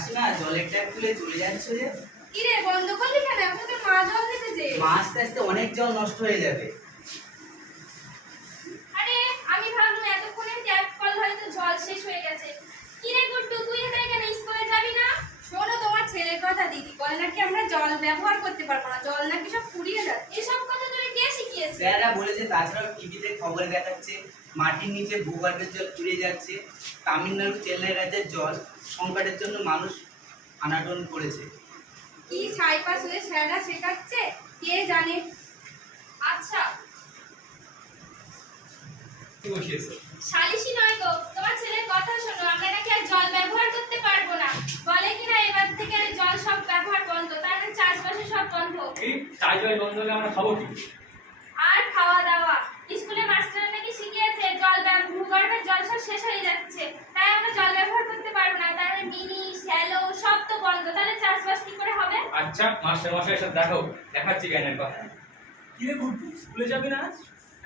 মাসিমা জলের ট্যাপ খুলে চলে যাচ্ছে যে? কি রে বন্ধ করলি কেন? এখন তো মা জল দিতে যে। মা আস্তে আস্তে অনেক জল নষ্ট হয়ে যাবে। আরে আমি ভাবলাম এতক্ষণে ট্যাপ কল হয়তো জল শেষ হয়ে গেছে। কি রে গুড্ডু, তুই এখানে কেন স্কুলে যাবি না? শোনো তোমার ছেলের কথা, দিদি বলে নাকি আমরা জল ব্যবহার করতে পারবো না, জল নাকি সব ফুরিয়ে যাচ্ছে। এসব কথা তোরে কে শিখিয়েছে? স্যাররা বলেছে, তাছাড়াও টিভিতে খবরে দেখাচ্ছে মাটির নিচে ভূগর্ভের জল ফুরিয়ে যাচ্ছে। তামিলনাড়ু চেন্নাই রাজ্যের জল সংকটের জন্য মানুষ আনাটন করেছে। কি ছাইপাস হয়ে স্যাররা শেখাচ্ছে কে জানে। আচ্ছা কি বসিয়েছে? সালিশি নয় গো, তোমার ছেলের কথা শোনো। আমরা নাকি আর জল ব্যবহার করতে পারবো না, বলে কিনা এবার থেকে জল সব ব্যবহার বন্ধ, তার মানে চাষবাসে সব বন্ধ। এই চাষবাস বন্ধ হলে আমরা খাবো কি? আর খাওয়া দাওয়া স্কুলে মাস্টার নাকি শিখিয়েছে ভূগর্ভের জল সব শেষ হয়ে যাচ্ছে, তাই আমরা জল ব্যবহার করতে পারবো না। তাহলে মিনি শ্যালো সব তো বন্ধ, তাহলে চাষবাস কি করে হবে? আচ্ছা মাস্টার মশাইয়ের সাথে দেখাচ্ছি জ্ঞানের কথা। কি রে গুড্ডু, স্কুলে যাবি না আজ?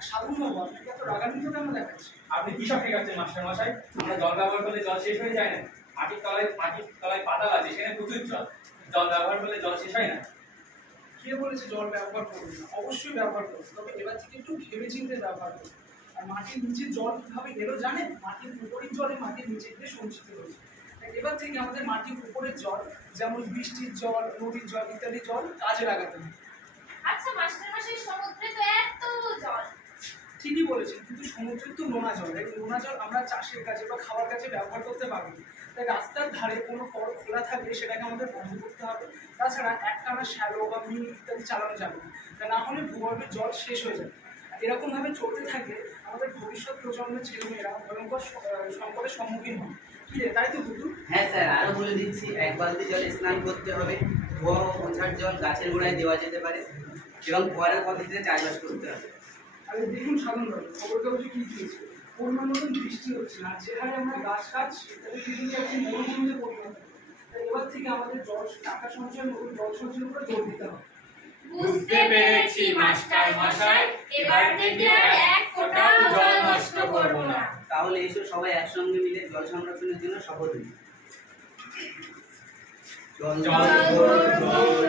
সাবুন বাবু, আপনাকে এত রাগান্বিত কেন দেখাচ্ছে? আপনি কি সব শেখাচ্ছেন মাস্টার মশাই? আমরা জল ব্যবহার করলে জল শেষ হয়ে যায় না? মাটির তলায় পাতাল আছে, সেখানে প্রচুর জল। জল ব্যবহার করলে জল শেষ হয় না? কে বলেছে জল ব্যবহার করবে না? অবশ্যই ব্যবহার করবে, তবে এবার থেকে একটু ভেবে চিন্তে ব্যবহার করবে। আর মাটির নিচে জল কিভাবে এলো জানেন? মাটির উপরের জলে মাটির নিচে গিয়ে সঞ্চিত হয়েছে। তাই এবার থেকে আমাদের মাটির উপরের জল, যেমন বৃষ্টির জল, নদীর জল ইত্যাদি জল কাজে লাগাতে হবে। আচ্ছা মাস্টার মশাই, সমুদ্রে তো এত জল। ঠিকই বলেছেন, কিন্তু সমুদ্রের তো নোনা জল, এই নোনা জল আমরা চাষের কাজে বা খাওয়ার কাজে ব্যবহার করতে পারবো না। তাই রাস্তার ধারে কোনো কল খোলা থাকলে সেটাকে আমাদের বন্ধ করতে হবে। তাছাড়া একটানা শ্যালো বা মিনি ইত্যাদি চালানো যাবে না, তা না হলে ভূগর্ভের জল শেষ হয়ে যাবে। এরকমভাবে চলতে থাকে আমাদের ভবিষ্যৎ প্রজন্মের ছেলেমেয়েরা ভয়ঙ্কর সংকটের সম্মুখীন হবে। কি রে, তাই তো দুদু? হ্যাঁ স্যার, আরো বলে দিচ্ছি, 1 বালতি জলে স্নান করতে হবে। ধোয়া ও মোছার জল গাছের গোড়ায় দেওয়া যেতে পারে এবং ফোয়ারার পদ্ধতিতে চাষবাস করতে হবে। আরে দেখুন সাধারণভাবে খবর কাগজে কি দিয়েছে, পরিমাণ মতন বৃষ্টি হচ্ছে না, যে হারে আমরা গাছ কাটছি তাহলে পৃথিবী একটি মরুভূমিতে পরিণত হবে। তাই এবার থেকে আমাদের টাকা সঞ্চয় নতুন জল সঞ্চয়ের উপরে জোর দিতে হবে। বুঝতে পেরেছি মাস্টার মশাই, এবার থেকে আর এক ফোঁটাও জল নষ্ট করব না। তাহলে এসো সবাই একসঙ্গে মিলে জল সংরক্ষণের জন্য শপথ নিই। জল জল